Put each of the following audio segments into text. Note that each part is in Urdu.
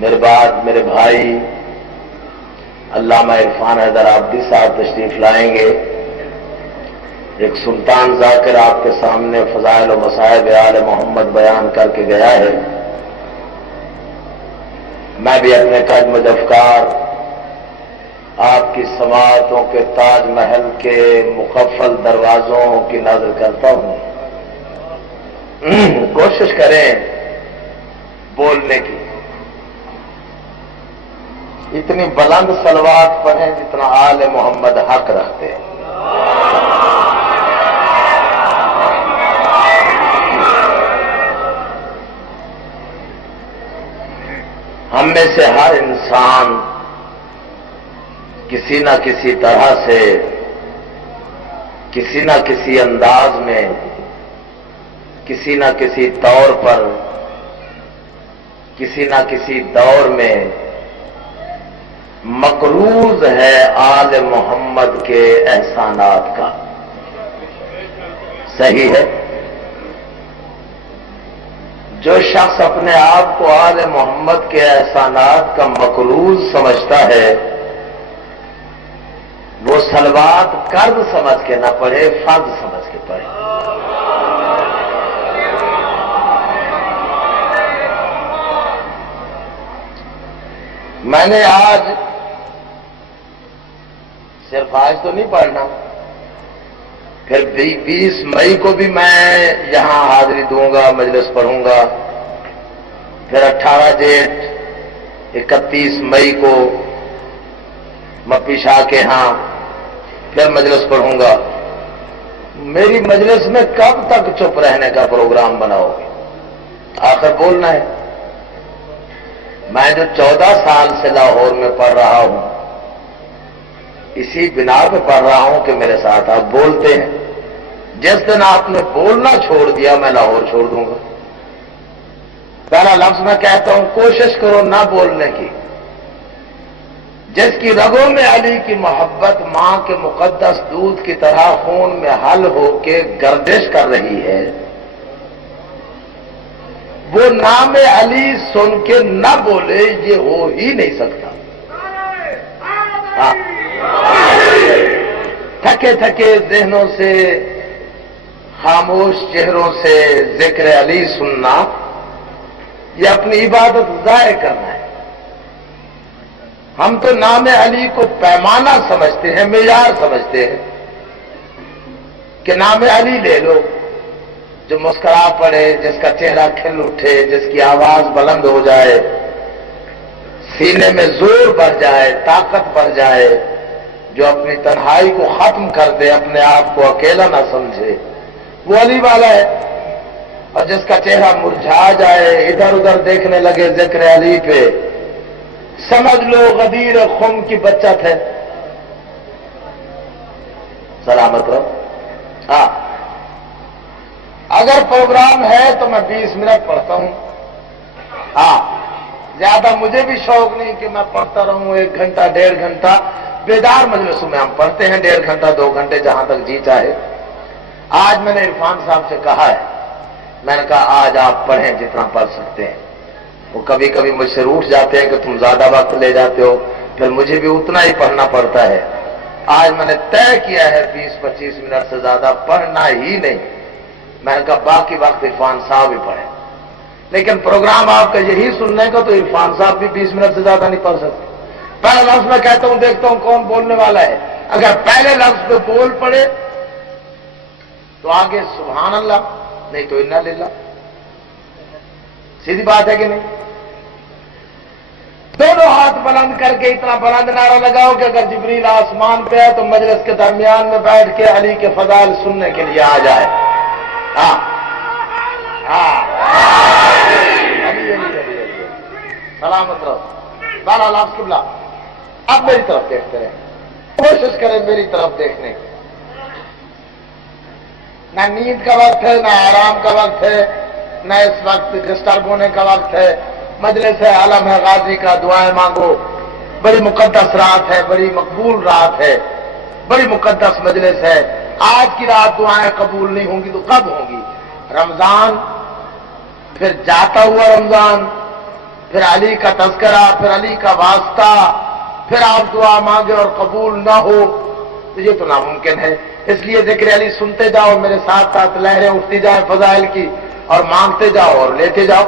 میرے بعد میرے بھائی علامہ عرفان حیدر آبدی صاحب تشریف لائیں گے. ایک سلطان ذاکر آپ کے سامنے فضائل و مصائب آل محمد بیان کر کے گیا ہے. میں بھی اپنے قدم افکار آپ کی سماعتوں کے تاج محل کے مقفل دروازوں کی نظر کرتا ہوں. کوشش کریں بولنے کی. اتنی بلند صلوات پڑھیں جتنا آل محمد حق رکھتے ہیں. ہم میں سے ہر انسان کسی نہ کسی طرح سے کسی نہ کسی انداز میں کسی نہ کسی طور پر کسی نہ کسی دور میں مقروض ہے آل محمد کے احسانات کا. صحیح ہے؟ جو شخص اپنے آپ کو آل محمد کے احسانات کا مقروض سمجھتا ہے وہ صلوات قرض سمجھ کے نہ پڑھے، فرض سمجھ کے پڑھے. میں نے آج صرف آج تو نہیں پڑھنا، پھر 20 مئی کو بھی میں یہاں حاضری دوں گا، مجلس پڑھوں گا. پھر 18 جیٹھ 31 مئی کو مپی شاہ کے ہاں پھر مجلس پڑھوں گا. میری مجلس میں کب تک چپ رہنے کا پروگرام بناؤ گے؟ آخر بولنا ہے. میں جو 14 سال سے لاہور میں پڑھ رہا ہوں اسی بنا پہ پڑھ رہا ہوں کہ میرے ساتھ آپ بولتے ہیں. جس دن آپ نے بولنا چھوڑ دیا میں لاہور چھوڑ دوں گا. پہلا لفظ میں کہتا ہوں کوشش کرو نہ بولنے کی. جس کی رگوں میں علی کی محبت ماں کے مقدس دودھ کی طرح خون میں حل ہو کے گردش کر رہی ہے وہ نام علی سن کے نہ بولے، یہ ہو ہی نہیں سکتا. ہاں. تھکے تھکے ذہنوں سے خاموش چہروں سے ذکر علی سننا یہ اپنی عبادت ضائع کرنا ہے. ہم تو نام علی کو پیمانہ سمجھتے ہیں، معیار سمجھتے ہیں کہ نام علی لے لو، جو مسکرا پڑے، جس کا چہرہ کھل اٹھے، جس کی آواز بلند ہو جائے، سینے میں زور بڑھ جائے، طاقت بڑھ جائے، جو اپنی تنہائی کو ختم کر دے، اپنے آپ کو اکیلا نہ سمجھے، وہ علی والا ہے. اور جس کا چہرہ مرجھا جائے، ادھر ادھر دیکھنے لگے ذکر علی پہ، سمجھ لو غدیر خم کی بچت ہے. سلامت رہو. ہاں اگر پروگرام ہے تو میں 20 منٹ پڑھتا ہوں. ہاں زیادہ مجھے بھی شوق نہیں کہ میں پڑھتا رہوں 1 گھنٹہ 1.5 گھنٹہ. بیدار مجلسوں میں ہم پڑھتے ہیں 1.5 گھنٹہ 2 گھنٹے جہاں تک جی چاہے. آج میں نے عرفان صاحب سے کہا ہے، میں نے کہا آج آپ پڑھیں جتنا پڑھ سکتے ہیں. وہ کبھی کبھی مجھ سے روٹھ جاتے ہیں کہ تم زیادہ وقت لے جاتے ہو، پھر مجھے بھی اتنا ہی پڑھنا پڑتا ہے. آج میں نے طے کیا ہے 20-25 منٹ سے زیادہ پڑھنا ہی نہیں. میں نے کہا باقی وقت عرفان صاحب ہی پڑھیں، لیکن پروگرام آپ کا یہی سننے کا تو عرفان صاحب بھی 20 منٹ سے زیادہ نہیں پڑھ سکتے. پہلا لفظ میں کہتا ہوں، دیکھتا ہوں کون بولنے والا ہے. اگر پہلے لفظ پہ بول پڑے تو آگے سبحان اللہ، نہیں تو انا للہ. سیدھی بات ہے کہ نہیں؟ دونوں ہاتھ بلند کر کے اتنا بلند نعرہ لگاؤ کہ اگر جبریل آسمان پہ ہے تو مجلس کے درمیان میں بیٹھ کے علی کے فضائل سننے کے لیے آ جائے. ہاں ہاں سلامت رہو. بالا لفظ قبلہ. اب میری طرف دیکھتے رہیں، کوشش کریں میری طرف دیکھنے کی. نہ نیند کا وقت ہے، نہ آرام کا وقت ہے، نہ اس وقت ڈسٹرب ہونے کا وقت ہے. مجلس ہے عالم ہے غازی کا، دعائیں مانگو. بڑی مقدس رات ہے، بڑی مقبول رات ہے، بڑی مقدس مجلس ہے. آج کی رات دعائیں قبول نہیں ہوں گی تو کب ہوں گی؟ رمضان، پھر جاتا ہوا رمضان، پھر علی کا تذکرہ، پھر علی کا واسطہ، پھر آپ دعا مانگے اور قبول نہ ہو، تو یہ تو ناممکن ہے۔ اس لیے ذکر علی سنتے جاؤ، میرے ساتھ ساتھ لہریں اٹھتی جائیں فضائل کی، اور مانگتے جاؤ اور لیتے جاؤ۔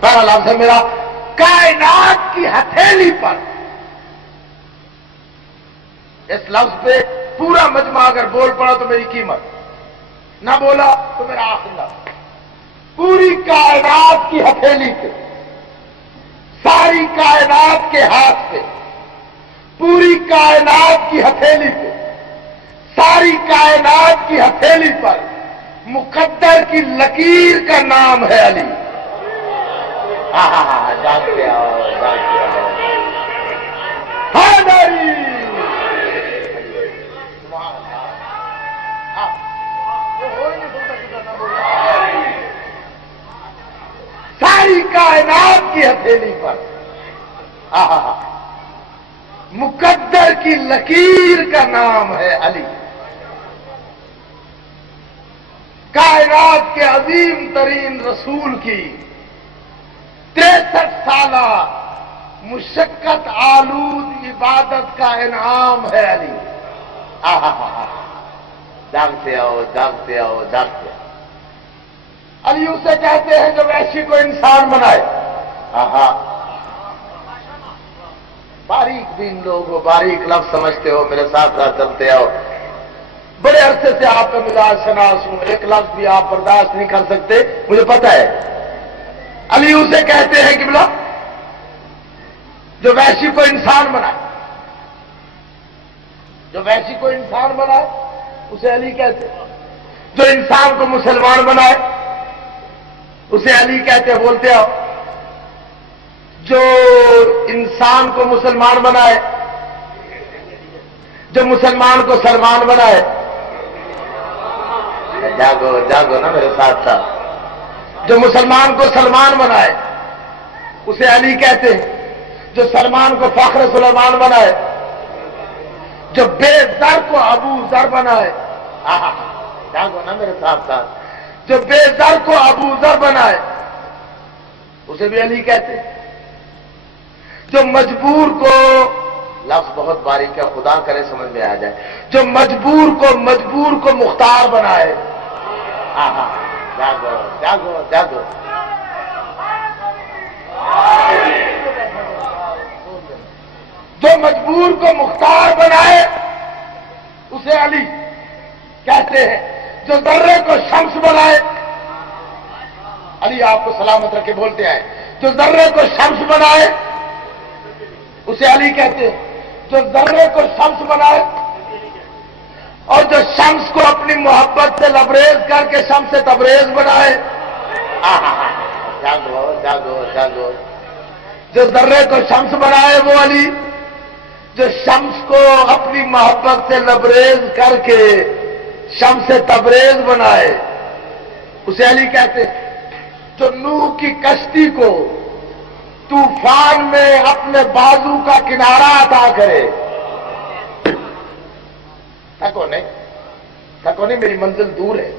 پہلا لفظ ہے میرا کائنات کی ہتھیلی پر۔ اس لفظ پہ پورا مجمع اگر بول پڑا تو میری قیمت، نہ بولا تو میرا آخر لفظ۔ پوری کائنات کی ہتھیلی پہ، ساری کائنات کے ہاتھ پہ، پوری کائنات کی ہتھیلی پہ، ساری کائنات کی ہتھیلی پر مقدر کی لکیر کا نام ہے علی۔ جانتے آؤ، جانتے آؤ، حیدری۔ ساری کائنات کی ہتھیلی پر مقدر کی لکیر کا نام ہے علی۔ کائنات کے عظیم ترین رسول کی 63 سالہ مشقت آلود عبادت کا انعام ہے علی۔ جاگتے آؤ، جاگتے آؤ، جاگتے آؤ۔ علی اسے کہتے ہیں جو وحشی کو انسان بنائے۔ باریک بین لوگ ہو، باریک لفظ سمجھتے ہو، میرے ساتھ ساتھ چلتے آؤ۔ بڑے عرصے سے آپ کا مزاج شناس ہوں، ایک لفظ بھی آپ برداشت نہیں کر سکتے، مجھے پتا ہے۔ علی اسے کہتے ہیں کہ بلا جو وحشی کو انسان بنائے، جو وحشی کو انسان بنائے اسے علی کہتے ہیں۔ جو انسان کو مسلمان بنائے اسے علی کہتے ہیں۔ بولتے ہو جو انسان کو مسلمان بنائے، جو مسلمان کو سلمان بنائے، جاگو جاگو نا میرے ساتھ ساتھ، جو مسلمان کو سلمان بنائے اسے علی کہتے ہیں۔ جو سلمان کو فخر سلیمان بنائے، جو بے زر کو ابو ذر بنائے، جاگو نا میرے ساتھ ساتھ، جو بے زر کو ابو ذر بنائے اسے بھی علی کہتے ہیں۔ جو مجبور کو، لفظ بہت باریک ہے، خدا کرے سمجھ میں آ جائے، جو مجبور کو مختار بنائے، جاگو جاگو جاگو، جو مجبور کو مختار بنائے اسے علی کہتے ہیں۔ جو ذرے کو شمس بنائے، علی آپ کو سلامت رکھے بولتے آئے، جو ذرے کو شمس بنائے اسے علی کہتے ہیں۔ جو ذرے کو شمس بنائے اور جو شمس کو اپنی محبت سے لبریز کر کے شمس سے تبریز بنائے، جاگو جاگو جاگو، جو ذرے کو شمس بنائے وہ علی، جو شمس کو اپنی محبت سے لبریز کر کے شمس سے تبریز بنائے اسے علی کہتے ہیں۔ جو نوح کی کشتی کو طوفان میں اپنے بازو کا کنارہ عطا کرے، تھکو نہیں، میری منزل دور ہے،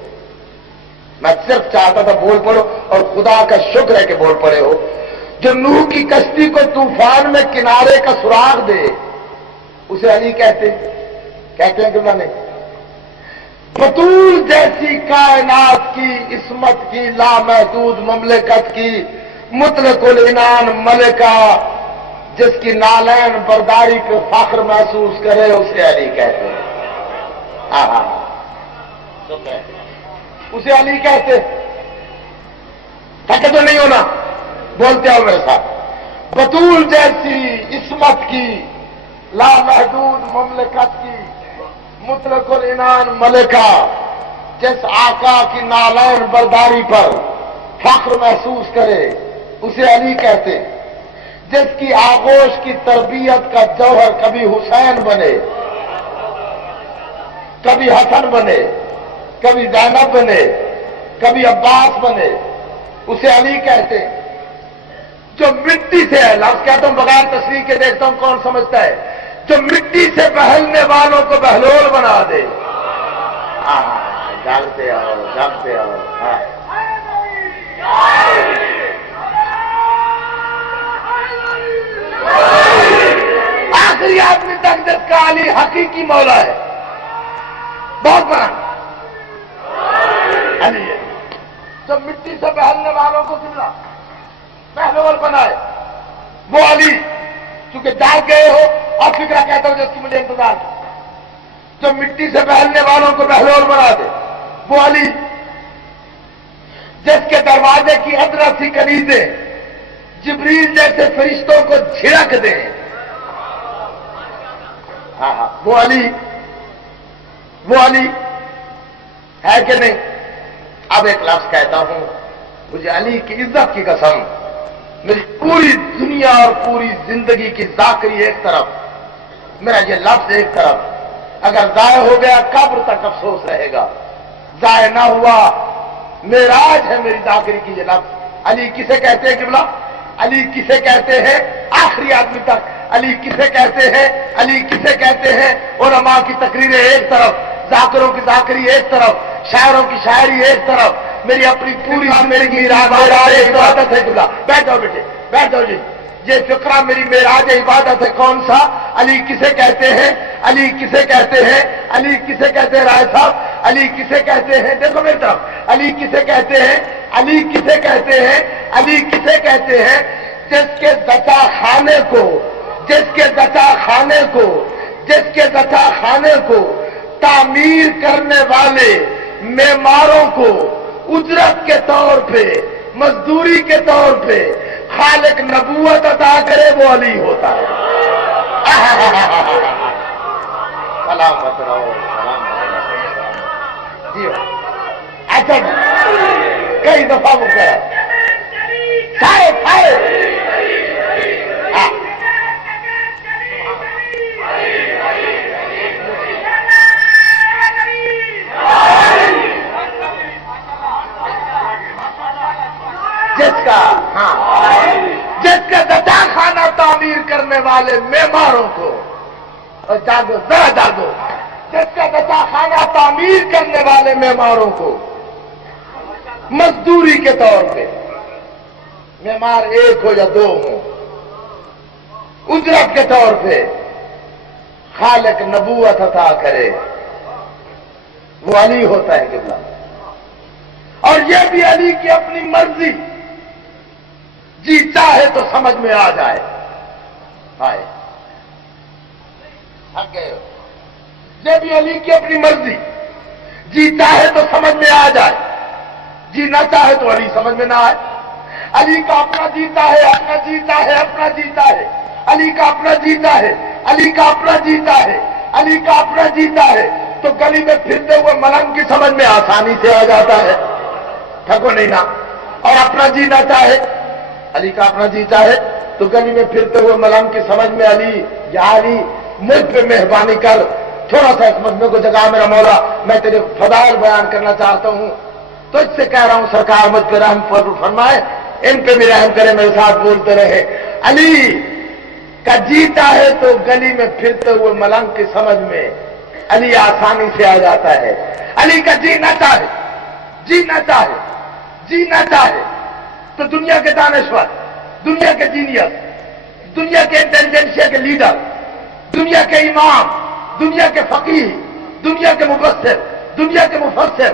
میں صرف چاہتا تھا بول پڑو، اور خدا کا شکر ہے کہ بول پڑے ہو۔ جو نوح کی کشتی کو طوفان میں کنارے کا سراغ دے اسے علی کہتے ہیں کہ نہیں؟ بطول جیسی کائنات کی عصمت کی لامحدود مملکت کی مطلق العنان ملکہ، جس کی نالین برداری پہ فخر محسوس کرے اسے علی کہتے ہیں۔ اسے علی کہتے، تھکے تو نہیں ہونا، بولتے ہو میرے ساتھ۔ بطول جیسی عصمت کی لامحدود مملکت کی مطلق العنان ملکہ، جس آقا کی نالین برداری پر فخر محسوس کرے اسے علی کہتے، جس کی آغوش کی تربیت کا جوہر کبھی حسین بنے، کبھی حسن بنے، کبھی زینب بنے، کبھی عباس بنے اسے علی کہتے۔ جو مٹی سے ہے، لفظ کہتا ہوں بغیر تصریح کے، دیکھتا ہوں کون سمجھتا ہے، جو مٹی سے بہلنے والوں کو بہلول بنا دے، جانتے ہو، تک جس کا علی حقیقی مولا ہے، بہت بڑا علی ہے جو مٹی سے بہلنے والوں کو سمجھا پہلوان بنائے، وہ علی چونکہ جاگ گئے ہو اور فکرہ کہتا ہوں جس کی مجھے انتظار تھا، جو مٹی سے بہلنے والوں کو پہلوان بنا دے وہ علی، جس کے دروازے کی ادرا سی کنیزیں جبریل جیسے فرشتوں کو جھڑک دیں، ہاں وہ علی ہے کہ نہیں؟ اب ایک لفظ کہتا ہوں، مجھے علی کی عزت کی قسم، میری پوری دنیا اور پوری زندگی کی ذاکری ایک طرف، میرا یہ لفظ ایک طرف، اگر ضائع ہو گیا قبر تک افسوس رہے گا، ضائع نہ ہوا معراج ہے میری ذاکری کی یہ لفظ۔ علی کسے کہتے ہیں قبلہ؟ علی کسے کہتے ہیں آخری آدمی تک؟ علی کسے کہتے ہیں؟ علی کسے کہتے ہیں؟ علماء کی تقریریں ایک طرف، ذاکروں کی ذاکری ایک طرف، شاعروں کی شاعری ایک طرف، میری اپنی پوری زندگی عبادت ہے قبلہ۔ بیٹھ جاؤ بیٹے، بیٹھ جاؤ جی، یہ فقرہ میری معراج عبادت ہے۔ کون سا؟ علی کسے کہتے ہیں؟ علی کسے کہتے ہیں؟ علی کسے کہتے ہیں رائے صاحب؟ علی کسے کہتے ہیں؟ دیکھو میری طرف، علی کسے کہتے ہیں؟ علی کسے کہتے ہیں؟ علی کسے کہتے ہیں؟ جس کے زچا خانے کو، جس کے زچا خانے کو، جس کے زچا خانے کو تعمیر کرنے والے معماروں کو اجرت کے طور پہ، مزدوری کے طور پہ خالق نبوت عطا کرے وہ علی ہوتا ہے۔ سلامت رہو، جی اچھا کئی دفعہ وہ کہا جس کا، ہاں جس کا زچا خانہ تعمیر کرنے والے معماروں کو، اور جاگو ذرا جاگو، جس کا زچا خانہ تعمیر کرنے والے معماروں کو مزدوری کے طور پہ، معمار ایک ہو یا دو ہو، اجرت کے طور پہ خالق نبوت عطا کرے وہ علی ہوتا ہے قبلہ۔ اور یہ بھی علی کی اپنی مرضی، جی چاہے تو سمجھ میں آ جائے، آئے تھک گئے ہو، یہ بھی علی کی اپنی مرضی، جی چاہے تو سمجھ میں آ جائے، جی نہ چاہے تو علی سمجھ میں نہ آئے۔ علی کا اپنا جیتا ہے، اپنا جیتا ہے، اپنا جیتا ہے، علی کا اپنا جیتا ہے، علی کا اپنا جیتا ہے، علی کا اپنا جیتا ہے، تو گلی میں پھرتے ہوئے ملنگ کی سمجھ میں آسانی سے آ جاتا ہے، تھکو نہیں نا۔ اور اپنا جینا چاہے، علی کا اپنا جیتا ہے تو گلی میں پھرتے ہوئے ملنگ کی سمجھ میں علی، یا علی مجھ پہ مہربانی کر، تھوڑا سا اس مجمع کو جگہ میرا مولا، میں تیرے فضائل بیان کرنا چاہتا ہوں، تو اس سے کہہ رہا ہوں سرکار مجھ پہ رحم فرمائے، ان پہ بھی رحم کرے، میرے ساتھ بولتے رہے۔ علی کا جیتا ہے تو گلی میں پھرتے ہوئے ملنگ کی سمجھ میں علی آسانی سے آ جاتا ہے۔ علی کا جینا چاہے، جینا چاہے، جینا چاہے تو دنیا کے دانشور، دنیا کے جینیس، دنیا کے انٹیلیجنسیا کے لیڈر، دنیا کے امام، دنیا کے فقیہ، دنیا کے مبصر، دنیا کے مفسر،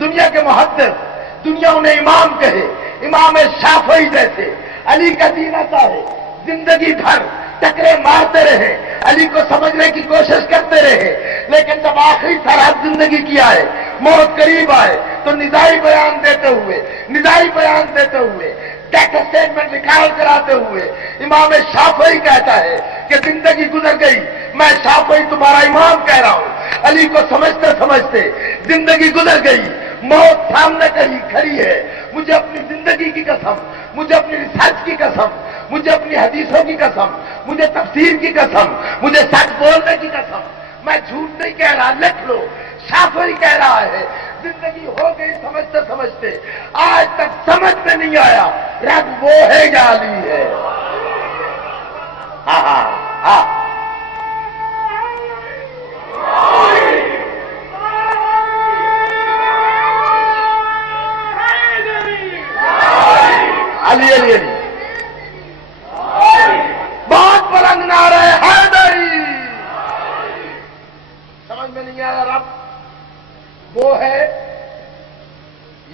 دنیا کے محدث، دنیا انہیں امام کہے، امام شافعی جیسے علی کا جینا چاہے، زندگی بھر ٹکرے مارتے رہے، علی کو سمجھنے کی کوشش کرتے رہے، لیکن جب آخری سرحد زندگی کی آئے، موت قریب آئے، تو نظائی بیان دیتے ہوئے ٹیکس اسٹیٹمنٹ نکال کر آتے ہوئے امام شافعی کہتا ہے کہ زندگی گزر گئی، میں شافعی تمہارا امام کہہ رہا ہوں، علی کو سمجھتے سمجھتے زندگی گزر گئی، موت سامنے کھڑی ہے، مجھے اپنی زندگی کی قسم، مجھے اپنی ریسرچ کی قسم، مجھے اپنی حدیثوں کی قسم، مجھے تفسیر کی قسم، مجھے سچ بولنے کی قسم، میں جھوٹ نہیں کہہ رہا، لکھ لو، شافعی کہہ رہا ہے زندگی ہو گئی سمجھتے سمجھتے، آج تک سمجھ میں نہیں آیا رب وہ ہے یا علی ہے۔ ہاں ہاں ہاں علی علی علی، بہت بلند نعرہ ہے حیدری،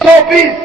24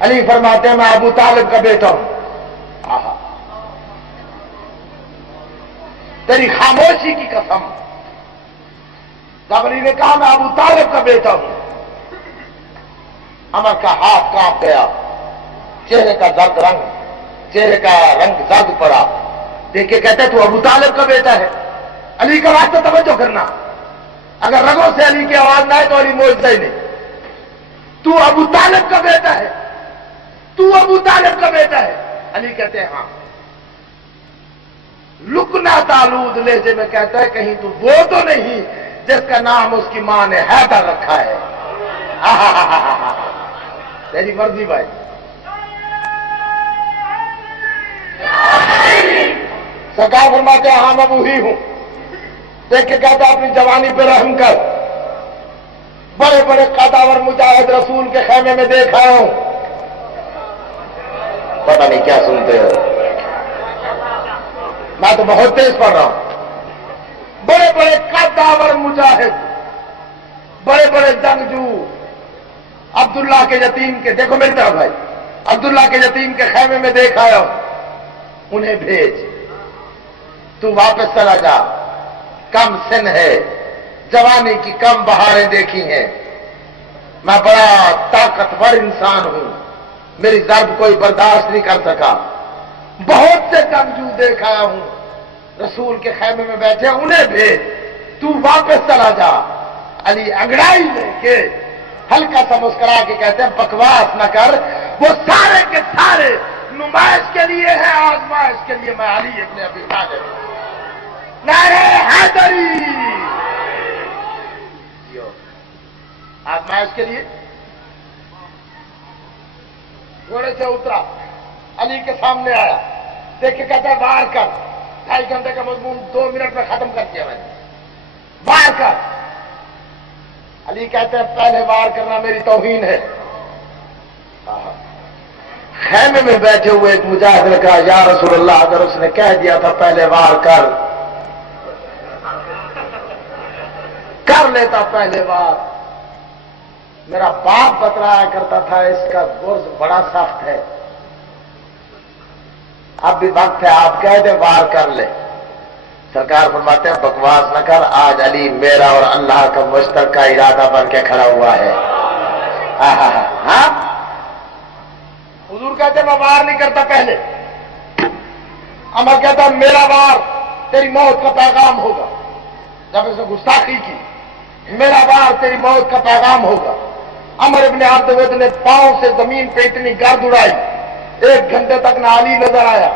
علی فرماتے ہیں میں ابو طالب کا بیٹا ہوں. آہا، تیری خاموشی کی قسم. جب علی نے کہا میں ابو طالب کا بیٹا ہوں، عمر کا ہاتھ کانپ گیا، چہرے کا رنگ زرد پڑا. دیکھ کے کہتے تو ابو طالب کا بیٹا ہے. علی کا واسطہ توجہ کرنا، اگر رگوں سے علی کی آواز نہ آئے تو علی موجودہ ہی نہیں. تو ابو طالب کا بیٹا ہے، تو ابو طالب کا بیٹا ہے. علی کہتے ہیں ہاں. لکنا تالود لہجے میں کہتا ہے کہیں تو وہ تو نہیں جس کا نام اس کی ماں نے حیدر رکھا ہے. تیری مرضی بھائی. سرکار فرماتے ہیں ہاں میں وہی ہوں. دیکھ کے کہتا اپنی جوانی پہ رحم کر. بڑے بڑے قداور مجاہد رسول کے خیمے میں دیکھ آیا ہوں. پتہ نہیں کیا سنتے ہو، میں تو بہت تیز پڑھ رہا ہوں. بڑے بڑے قداور مجاہد، بڑے بڑے جنگجو عبداللہ کے یتیم کے، دیکھو میری طرف بھائی، عبداللہ کے یتیم کے خیمے میں دیکھ آیا ہوں. انہیں بھیج، تو واپس چلا جا. کم سن ہے، جوانی کی کم بہاریں دیکھی ہیں. میں بڑا طاقتور انسان ہوں، میری ضرب کوئی برداشت نہیں کر سکا. بہت سے جنگجو دیکھ آیا ہوں، رسول کے خیمے میں بیٹھے، انہیں بھیج، تو واپس چلا جا. علی انگڑائی لے کے ہلکا سا مسکرا کے کہتے ہیں بکواس نہ کر، وہ سارے کے سارے نمائش کے لیے ہے، آزمائش کے لیے. میں علی ابن ابی طالب، نعرہ حیدری، آزمائش کے لیے. گھوڑے سے اترا، علی کے سامنے آیا، دیکھ کے کہتا ہے باہر کر. 2.5 گھنٹے کا مضمون 2 منٹ میں ختم کر دیا میں نے. باہر کر. علی کہتے ہیں پہلے وار کرنا میری توہین ہے. خیمے میں بیٹھے ہوئے ایک مجاہد نے کہا یا رسول اللہ اگر اس نے کہہ دیا تھا پہلے وار کر لیتا پہلے وار. میرا باپ بتلایا کرتا تھا اس کا گرز بڑا سخت ہے. اب بھی وقت ہے، آپ کہہ دیں وار کر لے. سرکار فرماتے ہیں بکواس نہ کر، آج علی میرا اور اللہ کا مشترکہ ارادہ بن کے کھڑا ہوا ہے. ہاں حضور کہتے میں وار نہیں کرتا پہلے. عمر کہتا میرا وار تیری موت کا پیغام ہوگا. جب اس نے گستاخی کی، میرا وار تیری موت کا پیغام ہوگا. عمر ابن عبد ود نے پاؤں سے زمین پہ اتنی گرد اڑائی، 1 گھنٹے تک نہ علی نظر آیا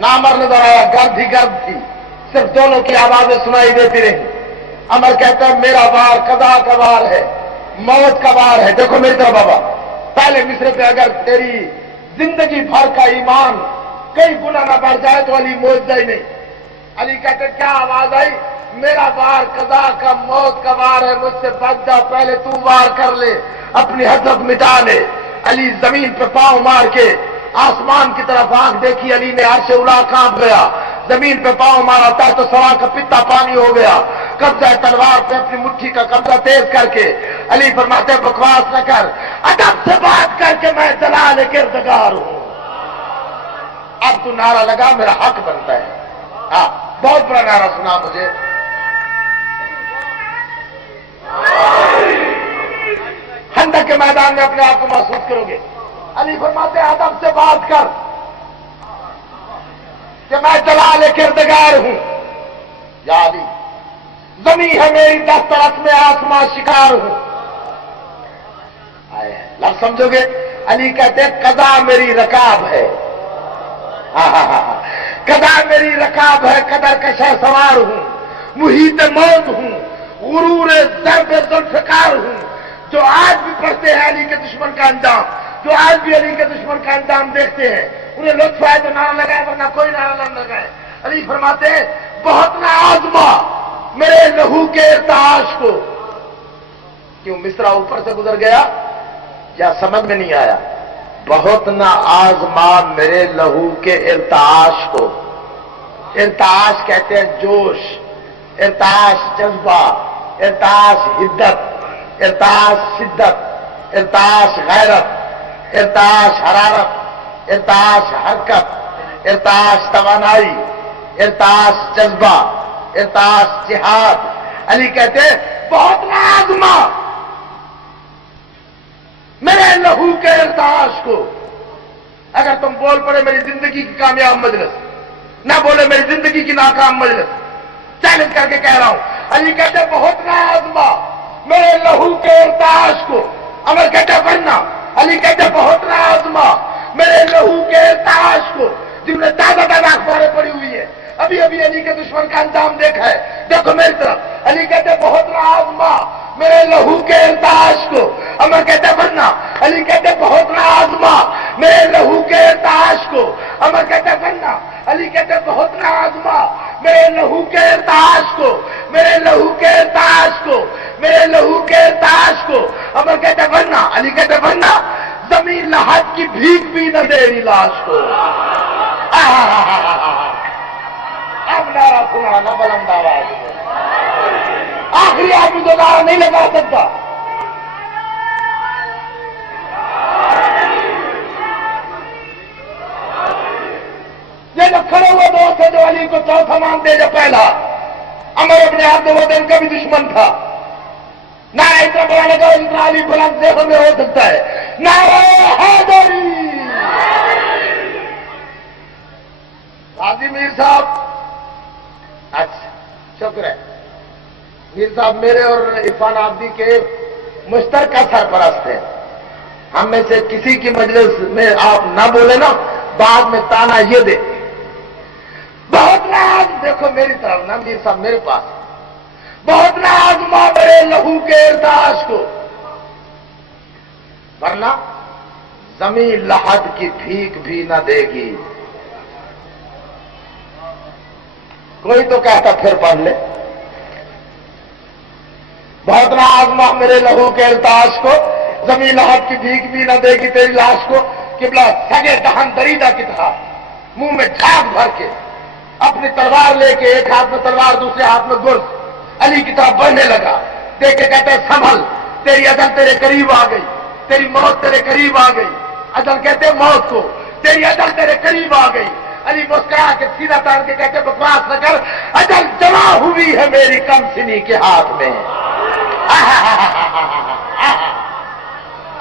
نہ عمر نظر آیا. گرد ہی گرد تھی، صرف دونوں کی آوازیں سنائی دیتی رہی. عمر کہتا ہے میرا وار قضا کا وار ہے، موت کا وار ہے. دیکھو میری طرف بابا، پہلے مصرے پہ اگر تیری زندگی بھر کا ایمان کئی گنا نہ بڑھ جائے تو علی موجودہ ہی نہیں. علی کہتے کیا آواز آئی؟ میرا وار قضا کا موت کا وار ہے، مجھ سے بچ جا، پہلے تو وار کر لے، اپنی حسرت مٹا لے. علی زمین پہ پاؤں مار کے آسمان کی طرف آنکھ دیکھی. علی نے عرش اولا کانپ گیا، زمین پہ پاؤں مارا تھا تو سوا کا پتا پانی ہو گیا. قبضہ تلوار پہ اپنی مٹھی کا قبضہ تیز کر کے علی فرماتے ہیں بکواس نہ کر، ادب سے بات کر کے میں جلال کردگار ہوں. اب تو نعرہ لگا میرا حق بنتا ہے. ہاں بہت بڑا نعرہ سنا مجھے. خندق کے میدان میں اپنے آپ کو محسوس کرو گے. علی فرماتے ہیں ادب سے بات کر کہ میں جلال کردگار ہوں. یا علی زمین ہے میری دسترس میں، آسمان شکار ہوں. لفظ سمجھو گے؟ علی کہتے ہیں قضا میری رکاب ہے. قضا میری رکاب ہے، قدر کا شہ سوار ہوں، محیط موت ہوں، غرور ضرب ذوالفقار ہوں. جو آج بھی پڑھتے ہیں علی کے دشمن کا انجام، جو آج بھی علی کے دشمن کا انجام دیکھتے ہیں، انہیں لطف آئے تو نعرہ لگائے ورنہ کوئی نعرہ نہ لگائے. علی فرماتے ہیں بہت نہ آزما میرے لہو کے ارتعاش کو. کیوں مصرع اوپر سے گزر گیا یا سمجھ میں نہیں آیا؟ بہت نہ آزما میرے لہو کے ارتعاش کو. ارتعاش کہتے ہیں جوش، ارتعاش جذبہ، ارتعاش حدت، ارتعاش شدت، ارتعاش غیرت، ارتعاش حرارت، ارتعاش حرکت، ارتعاش توانائی، ارتعاش جذبہ، ارتعاش جہاد. علی کہتے ہیں بہت نازما میرے لہو کے ارتعاش کو. اگر تم بول پڑے میری زندگی کی کامیاب مجلس، نہ بولے میری زندگی کی ناکام مجلس، چیلنج کر کے کہہ رہا ہوں. علی کہتے ہیں بہت نازما میرے لہو کے ارتعاش کو. عمر کہتے ہیں ورنہ. علی کہتے ہیں بہت نازما میرے لہو کے ارتعاش کو. جن نے تازہ تازہ اخباریں پڑی ہوئی ہے، ابھی ابھی علی کے دشمن کا انجام دیکھا ہے، دیکھو میری طرف. علی کہتے ہیں بہت نازما میرے لہو کے ارتعاش کو. عمر کہتے ہیں ورنہ. علی کہتے ہیں بہت نازما میرے لہو کے ارتعاش کو. عمر کہتے ہیں ورنہ. علی کہتے ہیں بہت نازما میرے لہو کے ارتعاش کو، میرے لہو کے ارتعاش کو، میرے لہو کے ارتعاش کو. عمر کہتے ہیں ورنہ. علی کہتے ہیں ورنہ زمین لحد کی بھیک بھی نہ دے رہی لاش کو. اب نعرہ سنانا بلند آواز میں. آخری آدمی تو نعرہ نہیں لگا سکتا. یہ جو کھڑے ہوئے دوست ہے جو علی کو چوتھا مانتے جو پہلا، عمر ابن عبد الودین کا بھی دشمن تھا. نعرہ اتنا بڑا لگا اتنا علی بلند دیکھو میں ہو سکتا ہے. نعرہ حیدری. غازی میر صاحب، اچھا شکر ہے. میر صاحب میرے اور عرفان آبدی کے مشترکہ سرپرست ہیں. ہم میں سے کسی کی مجلس میں آپ نہ بولے نا، بعد میں تانا یہ دے بہت ناز. دیکھو میری طرف نا میر صاحب میرے پاس. بہت نازما میرے لہو کے ارتعاش کو، ورنہ زمین لحد کی بھیک بھی نہ دے گی. کوئی تو کہتا پھر پڑھ لے. بہت نازما میرے لہو کے ارتعاش کو، زمین لحد کی بھیک بھی نہ دے گی تیری لاش کو. قبلہ سگے دہن دریدہ کی طرح منہ میں جھاگ بھر کے اپنی تلوار لے کے، ایک ہاتھ میں تلوار دوسرے ہاتھ میں گرز، علی کی طرف بڑھنے لگا. دیکھ کے کہتے ہیں سنبھل، تیری اجل تیرے قریب آ گئی، تیری موت تیرے قریب آ گئی. اجل کہتے ہیں موت کو، تیری اجل تیرے قریب آ گئی. علی مسکرا کے سیدھا تان کے کہتے ہیں بکواس نہ کر، اجل جمع ہوئی ہے میری کم سنی کے ہاتھ میں.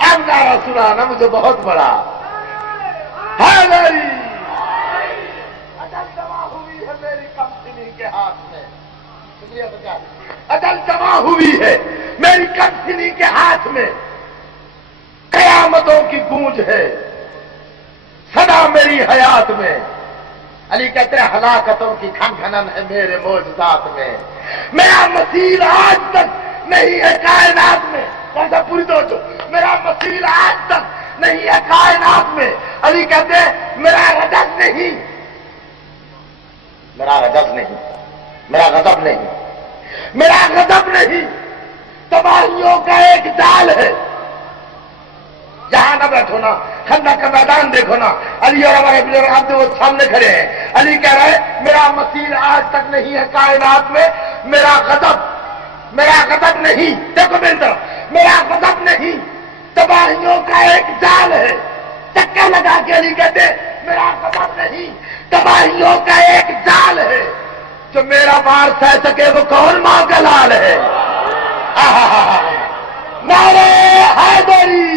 اب نعرہ سنانا مجھے بہت بڑا. حیدری اجل جمع ہوئی ہے میری کم سنی کے ہاتھ میں. شکریہ سرکار. اجل جمع ہوئی ہے میری کم سنی کے ہاتھ میں، قیامتوں کی گونج ہے صدا میری حیات میں. علی کہتے ہیں ہلاکتوں کی کھن کھنن ہے میرے معجزات میں. میرا مسیر آج تک نہیں ہے کائنات میں. کیسا پوری توجہ. میرا مسیر آج تک نہیں ہے کائنات میں. علی کہتے ہیں میرا رجب نہیں، میرا رجب نہیں، میرا غضب نہیں، میرا غضب نہیں، تباہیوں کا ایک جال ہے. جہاں نہ بیٹھو نا، خندق کا میدان دیکھو نا، علی اور ہمارے عبد وہ سامنے کھڑے ہیں. علی کہہ رہے میرا مسیر آج تک نہیں ہے کائنات میں، میرا غضب نہیں. دیکھو میری طرف، میرا غضب نہیں، تباہیوں کا ایک جال ہے. چکا لگا کے علی کہتے میرا غضب نہیں، تباہیوں کا ایک جال ہے. جو میرا بار سہ سکے وہ کون ماں کا لال ہے. نعرہ حیدری.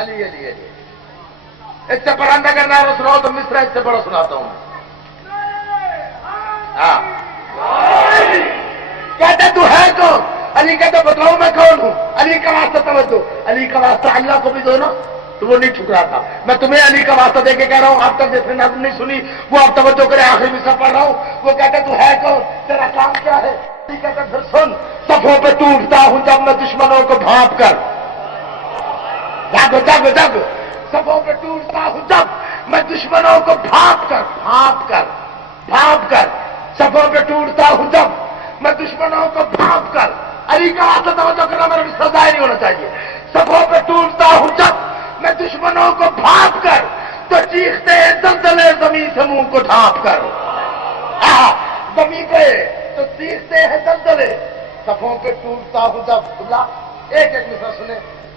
علی علی علی. اس سے بڑا اگر نعرہ سناؤ تو مصرع اس سے بڑا سناتا ہوں. ہاں کہتے تو ہے کون؟ علی کہتے بتاؤ میں کون ہوں. علی کا واسطہ توجہ، علی کا واسطہ اللہ کو بھی دو نا، تو وہ نہیں ٹھکراتا. میں تمہیں علی کا واسطہ دے کے کہہ رہا ہوں، اب تک جس نے نظم نہیں سنی وہ اب توجہ کرے، آخری میں سب پڑھ رہا ہوں. وہ کہتے تو ہے کون، تیرا کام کیا ہے؟ علی کہتے پھر سن، صفوں پہ ٹوٹتا ہوں جب میں دشمنوں کو بھانپ کر. جاگو جاگو جاگو. صفوں پہ ٹوٹتا ہوں جب میں دشمنوں کو بھانپ کر صفوں پہ ٹوٹتا ہوں جب میں دشمنوں کو بھانپ کر. علی کا واسطہ توجہ کرنا میرا رشتہ ضائع نہیں ہونا چاہیے. صفوں پہ ٹوٹتا ہوں جب میں دشمنوں کو بھانپ کر، تو چیختے ہیں زلزلے زمین سے منہ کو ڈھانپ کر. زمین پہ تو چیختے ہیں زلزلے. صفوں پہ ٹوٹتا ہوں جب. ایک ایک مصرع سنیں.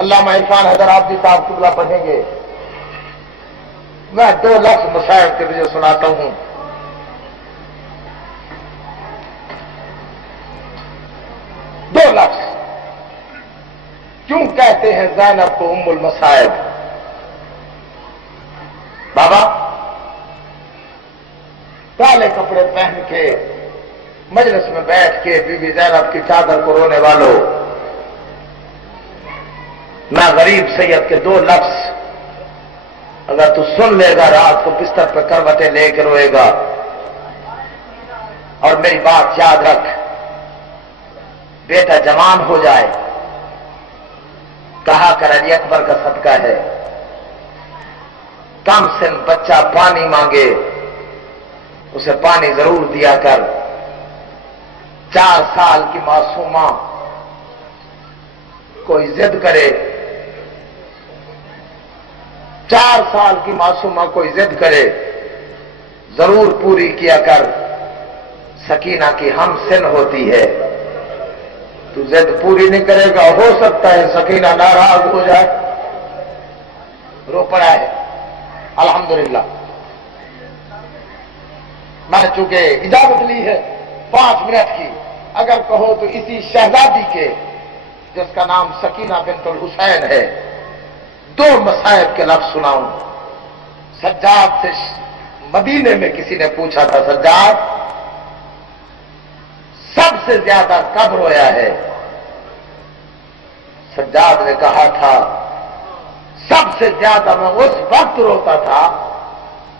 علامہ عرفان حیدر آبادی صاحب قبلہ پڑھیں گے. میں 2 لفظ مسائل کے لیے سناتا ہوں. دو لفظ. کیوں کہتے ہیں زینب کو ام المصائب؟ بابا کالے کپڑے پہن کے مجلس میں بیٹھ کے بی بی زینب کی چادر کو رونے والوں، نہ غریب سید کے 2 لفظ اگر تو سن لے گا رات کو بستر پہ کروٹیں لے کے روئے گا. اور میری بات یاد رکھ، بیٹا جوان ہو جائے، کہا کر علی اکبر کا صدقہ ہے، کم سن بچہ پانی مانگے اسے پانی ضرور دیا کر. 4 سال کی معصومہ کوئی ضد کرے، 4 سال کی معصومہ کوئی ضد کرے ضرور پوری کیا کر. سکینہ کی ہم سن ہوتی ہے، تو ضد پوری نہیں کرے گا، ہو سکتا ہے سکینہ ناراض ہو جائے. رو پڑا ہے الحمدللہ. میں نے چونکہ اجازت لی ہے 5 منٹ کی، اگر کہو تو اسی شہزادی کے جس کا نام سکینہ بنت الحسین ہے 2 مصائب کے لفظ سناؤں. سجاد سے مدینے میں کسی نے پوچھا تھا، سجاد سب سے زیادہ کب رویا ہے؟ سجاد نے کہا تھا سب سے زیادہ میں اس وقت روتا تھا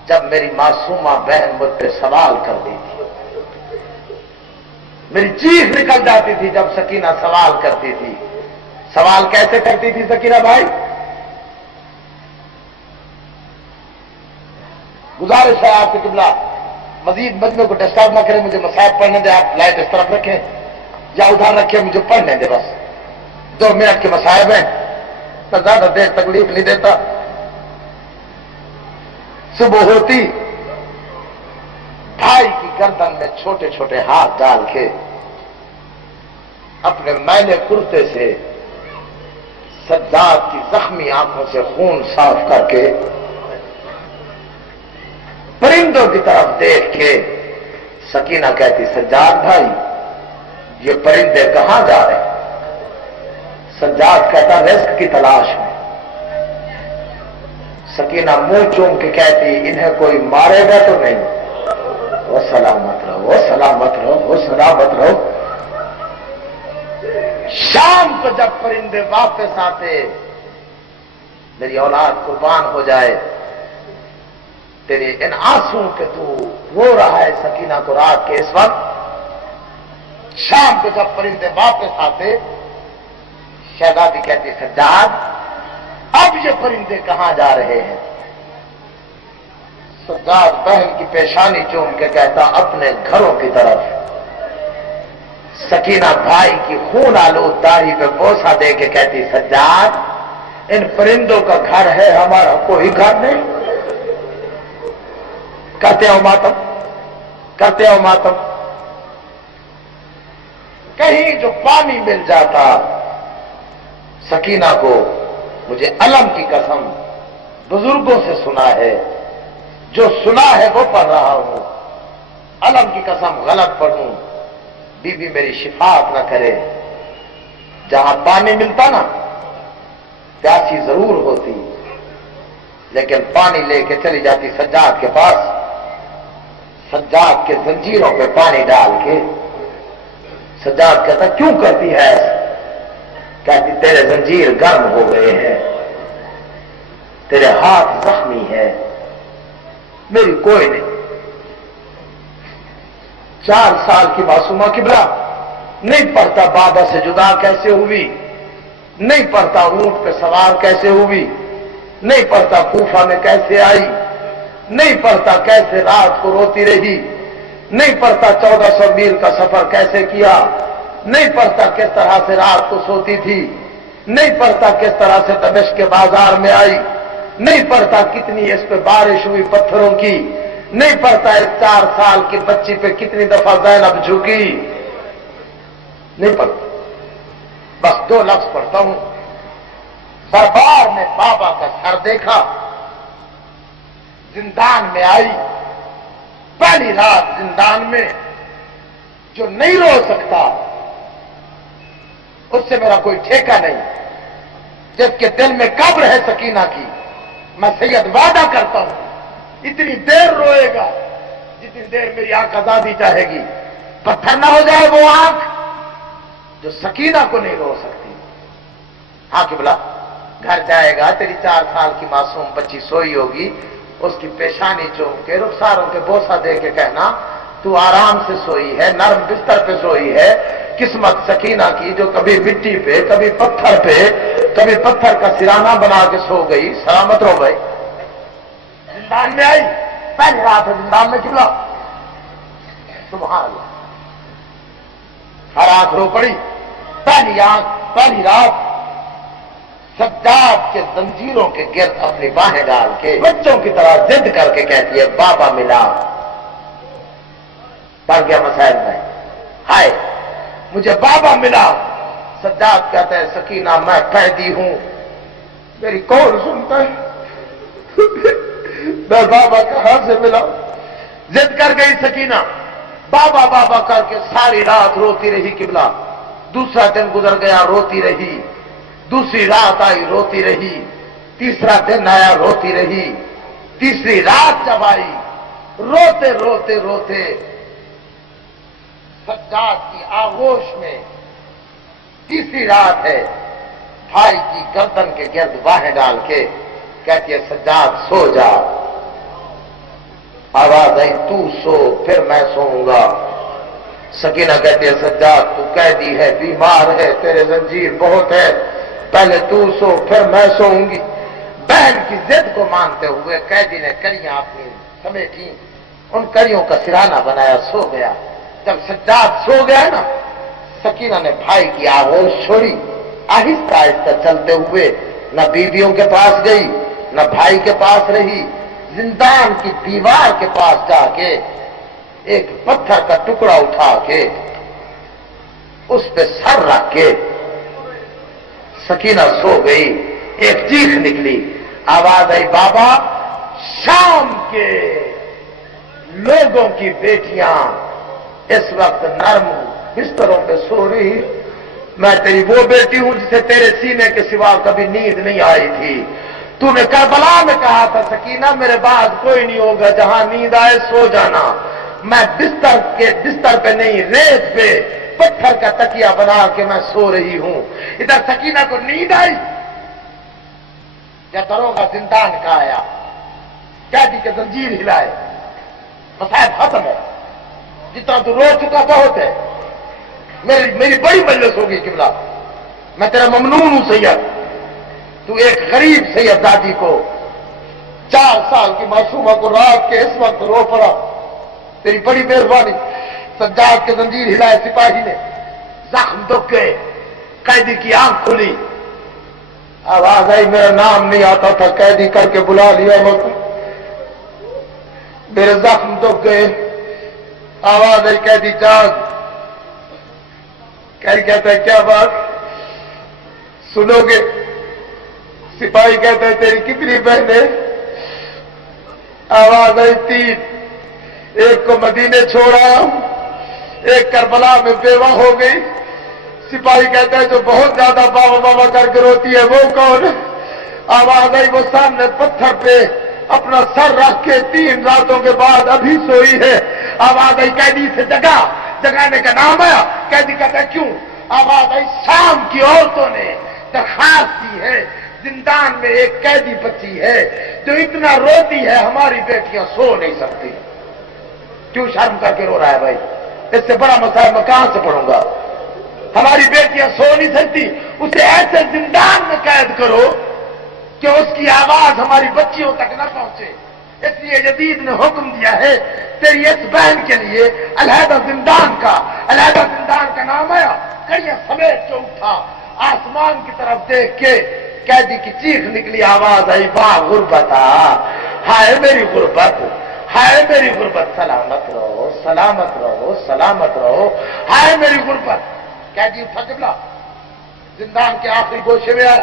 جب میری معصومہ بہن مجھ پہ سوال کرتی تھی. میری چیخ نکل جاتی تھی جب سکینہ سوال کرتی تھی. سوال کیسے کرتی تھی سکینہ بھائی؟ گزارش ہے آپ کی قبلہ مزید مجمع کو ڈسٹرب نہ کریں، مجھے مصائب پڑھنے دیں. آپ لائٹ اس طرف رکھیں یا ادھر رکھیں، مجھے پڑھنے دیں. بس 2 منٹ کے مصائب ہیں، میں زیادہ دیر تکلیف نہیں دیتا. صبح ہوتی بھائی کی گردن میں چھوٹے چھوٹے ہاتھ ڈال کے اپنے میلے کرتے سے سجاد کی زخمی آنکھوں سے خون صاف کر کے پرندوں کی طرف دیکھ کے سکینہ کہتی، سجاد بھائی یہ پرندے کہاں جا رہے ہیں؟ سجاد کہتا رزق کی تلاش میں. سکینہ منہ چوم کے کہتی انہیں کوئی مارے گا تو نہیں؟ وہ سلامت رہو، وہ سلامت رہو، وہ سلامت رہو. شام کو جب پرندے واپس آتے، میری اولاد قربان ہو جائے، تیرے ان آنسوں پہ تو رو رہا ہے سکینہ کو رات کے اس وقت. شام کو جب پرندے واپس آتے، شہزادی کہتی سجاد اب یہ پرندے کہاں جا رہے ہیں؟ سجاد بہن کی پیشانی چوم کے کہتا اپنے گھروں کی طرف. سکینہ بھائی کی خون آلود داڑھی پہ بوسہ دے کے کہتی سجاد ان پرندوں کا گھر ہے، ہمارا کوئی گھر نہیں. کرتے ہو ماتم، کرتے ہو ماتم. کہیں جو پانی مل جاتا سکینہ کو، مجھے علم کی قسم بزرگوں سے سنا ہے، جو سنا ہے وہ پڑھ رہا ہوں. علم کی قسم غلط پڑھوں بی بی میری شفاعت نہ کرے. جہاں پانی ملتا نا پیاسی ضرور ہوتی، لیکن پانی لے کے چلی جاتی سجاد کے پاس. سجاد کے زنجیروں پہ پانی ڈال کے سجاد کہتا کیوں کرتی ہے ایسا؟ کہتی تیرے زنجیر گرم ہو گئے ہیں، تیرے ہاتھ زخمی ہے، میری کوئی نہیں. 4 سال کی معصومہ قبلہ نہیں پڑھتا بابا سے جدا کیسے ہوئی، نہیں پڑھتا اونٹ پہ سوار کیسے ہوئی، نہیں پڑھتا کوفہ میں کیسے آئی، نہیں پڑھتا کیسے رات کو روتی رہی، نہیں پڑھتا 1400 میل کا سفر کیسے کیا، نہیں پڑھتا کس طرح سے رات کو سوتی تھی، نہیں پڑھتا کس طرح سے دمشق کے بازار میں آئی، نہیں پڑھتا کتنی اس پہ بارش ہوئی پتھروں کی، نہیں پڑھتا اس 4 سال کی بچی پہ کتنی دفعہ زینب جھکی، نہیں پڑھتا. بس 2 لفظ پڑھتا ہوں. دربار میں بابا کا سر دیکھا، زندان میں آئی، پہلی رات زندان میں، جو نہیں رو سکتا اس سے میرا کوئی ٹھیکہ نہیں، جس کے دل میں قبر ہے سکینہ کی، میں سید وعدہ کرتا ہوں اتنی دیر روئے گا جتنی دیر میری آنکھ آزادی چاہے گی، پتھر نہ ہو جائے وہ آنکھ جو سکینہ کو نہیں رو سکتی۔ ہاں قبلہ، گھر جائے گا، تیری 4 سال کی معصوم بچی سوئی ہوگی، اس کی پیشانی چوم کے رخساروں کے بوسہ دے کے کہنا تو آرام سے سوئی ہے، نرم بستر پہ سوئی ہے، قسمت سکینہ کی جو کبھی مٹی پہ، کبھی پتھر پہ، کبھی پتھر کا سرانہ بنا کے سو گئی، سلامت رہو بھائی۔ زندان میں آئی، پہلی رات ہے زندان میں قبلہ، سبحان اللہ، ہر آنکھ رو پڑی، پہلی رات سجاد کے زنجیروں کے گرد اپنی باہیں ڈال کے بچوں کی طرح ضد کر کے کہتی ہے بابا ملا، پڑ گیا مسائل میں، ہائے مجھے بابا ملا۔ سجاد کہتا ہے سکینہ میں قیدی ہوں، میری کون سنتا ہے، میں بابا کہاں سے ملا؟ ضد کر گئی سکینہ، بابا بابا کر کے ساری رات روتی رہی قبلہ، دوسرا دن گزر گیا روتی رہی، دوسری رات آئی روتی رہی، تیسرا دن آیا روتی رہی، تیسری رات جب آئی روتے روتے روتے سجاد کی آغوش میں، تیسری رات ہے، بھائی کی گردن کے گرد باہیں ڈال کے کہتی ہے سجاد سو جا، آواز آئی تو سو پھر میں سوؤں گا۔ سکینہ کہتی ہے سجاد تو قیدی ہے، بیمار ہے، تیرے زنجیر بہت ہے، پہلے تو سو پھر میں سوؤں گی۔ بہن کی ضد کو مانتے ہوئے قیدی نے کڑیاں اپنی سمیٹی، ان کڑیوں کا سرانہ بنایا، سو گیا۔ جب سجاد سو گیا نا، سکینہ نے بھائی کی آغوش چھوڑی، آہستہ آہستہ چلتے ہوئے نہ بیویوں کے پاس گئی نہ بھائی کے پاس رہی، زندان کی دیوار کے پاس جا کے ایک پتھر کا ٹکڑا اٹھا کے اس پہ سر رکھ کے سکینہ سو گئی۔ ایک چیخ نکلی، آواز آئی بابا شام کے لوگوں کی بیٹیاں اس وقت نرم بستروں پہ سو رہی، میں تیری وہ بیٹی ہوں جسے تیرے سینے کے سوا کبھی نیند نہیں آئی تھی، تو نے کربلا میں کہا تھا سکینہ میرے بعد کوئی نہیں ہوگا، جہاں نیند آئے سو جانا، میں بستر پہ نہیں ریت پہ پتھر کا تکیا بنا کے میں سو رہی ہوں۔ ادھر سکینہ کو نیند آئی یا دروگا زندان کا آیا، قیدی کے زنجیر ہلائے، مسائل ختم ہے، جتنا تو رو چکا بہت ہے، میری بڑی مجلس ہوگی قبلہ، میں تیرا ممنون ہوں سید، تو ایک غریب سید دادی کو 4 سال کی معصومہ کو رات کے اس وقت رو پڑا، تیری بڑی مہربانی۔ سجاد کے زنجیر ہلائے سپاہی نے، زخم دکھ گئے، قیدی کی آنکھ کھلی، آواز آئی میرا نام نہیں آتا تھا، قیدی کر کے بلا لیا مت، میرے زخم دکھ گئے، آواز آئی قیدی جاگ، قیدی کہتا ہے کیا بات سنو گے؟ سپاہی کہتا ہے تیری کتنی بہنیں؟ آواز آئی 3، ایک کو مدینے چھوڑا، ایک کربلا میں بیوہ ہو گئی۔ سپاہی کہتا ہے جو بہت زیادہ بابا بابا کر کے روتی ہے وہ کون؟ آواز آئی وہ سامنے پتھر پہ اپنا سر رکھ کے 3 راتوں کے بعد ابھی سوئی ہے۔ آواز آئی قیدی سے جگانے کا نام آیا، قیدی کہتا ہے کیوں؟ آواز آئی شام کی عورتوں نے درخواست دی ہے، زندان میں ایک قیدی بچی ہے جو اتنا روتی ہے، ہماری بیٹیاں سو نہیں سکتی۔ کیوں شرم کر کے رو رہا ہے بھائی؟ اس سے بڑا مسائل میں کہاں سے پڑھوں گا؟ ہماری بیٹیاں سو نہیں سکتی، اسے ایسے زندان میں قید کرو کہ اس کی آواز ہماری بچیوں تک نہ پہنچے۔ اس لیے جدید نے حکم دیا ہے تیری اس بہن کے لیے علیحدہ زندان کا نام آیا، کڑیاں سمیٹ کے اٹھا، آسمان کی طرف دیکھ کے قیدی کی چیخ نکلی، آواز آئی واہ غربتا، ہائے میری غربت، ہائے میری غربت، سلامت رہو سلامت رہو سلامت رہو، ہائے میری غربت۔ قیدی اٹھا قبلہ، زندان کے آخری گوشے میں آیا،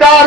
4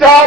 4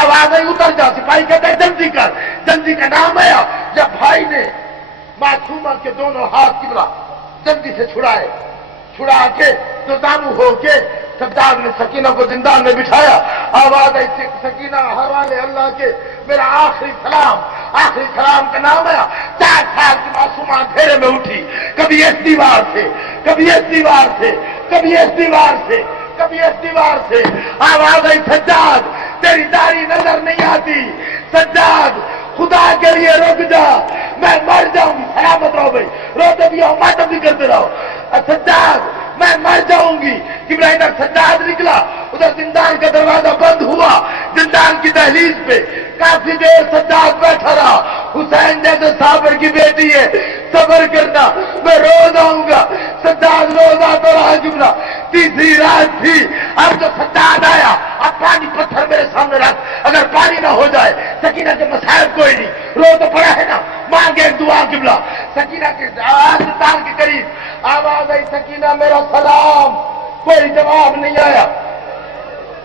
آواز آئی اتر جا. سپاہی کہتا ہے جلدی کر. جلدی کا نام آیا. جب بھائی نے معصومہ کے دونوں ہاتھ قبلہ جلدی سے چھڑا کے تو دانو ہو کے سجاد نے سکینہ کو زندان میں بٹھایا. آواز آئی سکینہ حوالے اللہ کے میرا آخری سلام کا نام آیا. 4 سال کی معصومہ اندھیرے میں اٹھی. کبھی اس دیوار سے کبھی اس دیوار سے کبھی اس دیوار سے کبھی اس دیوار سے. آواز آئی سجاد تیری داڑھی نظر نہیں آتی. سجاد خدا کے لیے رک جا, میں مر جاؤں گی. سلامت رہو بھائی, روتے بھی ہو ماتم بھی کرتے رہو. سجاد میں مر جاؤں گی. ادھر سجاد نکلا, ادھر زندان کا دروازہ بند ہوا. زندان کی دہلیز پہ کافی دیر سجاد بیٹھا رہا. حسین جیسے صابر کی بیٹی ہے, صبر کرنا, میں روز آؤں گا. سجاد روز آتا رہا. جملہ تیسری رات تھی. اب جو سجاد آیا, اب پانی پتھر میرے سامنے رکھ, اگر پانی نہ ہو جائے. سکینہ کے مسائل کوئی نہیں, رو تو پڑا ہے نا, مانگے ایک دعا. قبلہ سکینہ کے آستان کے قریب آواز آئی سکینہ میرا سلام. کوئی جواب نہیں آیا.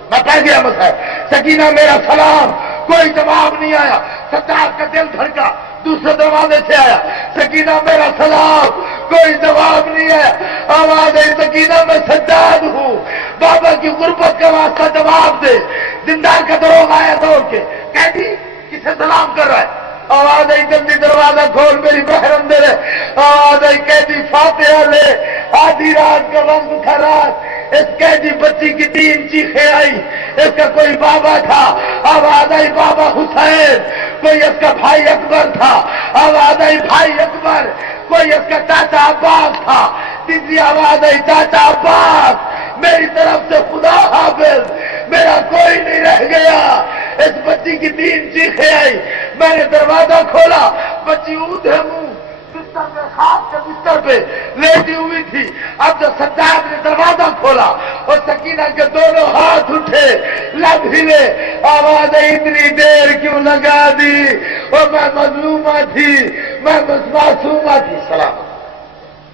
میں پڑھ گیا مسائل. سکینہ میرا سلام. کوئی جواب نہیں آیا. سجاد کا دل دھڑکا, دوسرے دروازے سے آیا. سکینہ میرا سلام. کوئی جواب نہیں ہے. آواز آئی سکینہ میں سجاد ہوں, بابا کی غربت کا واسطہ جواب دے. زندان کا دروازہ آیا دوڑ کے, قیدی کسے سلام کر رہا ہے. آواز آئی جلدی دروازہ کھول میری بہن اندر ہے. آواز آئی قیدی فاتحہ لے. آدھی رات کا وقت تھا. رات اس قیدی بچی کی 3 چیخیں آئی. اس کا کوئی بابا تھا. آواز آئی بابا حسین. کوئی اس کا بھائی اکبر تھا. آواز آئی بھائی اکبر. کوئی اس کا چاچا عباس تھا. تیسری آواز آئی چاچا عباس. میری طرف سے خدا حافظ, میرا کوئی نہیں رہ گیا. اس بچی کی 3 چیخیں آئی. میں نے دروازہ کھولا, بچی اودھے منہ بستر پہ, خاص کے بستر پہ لیٹی ہوئی تھی. اب جو سجاد نے دروازہ کھولا اور سکینہ کے دونوں ہاتھ اٹھے, لب ہلے. آواز اتنی دیر کیوں لگا دی, اور میں مظلومہ تھی, میں معصومہ تھی. سلام.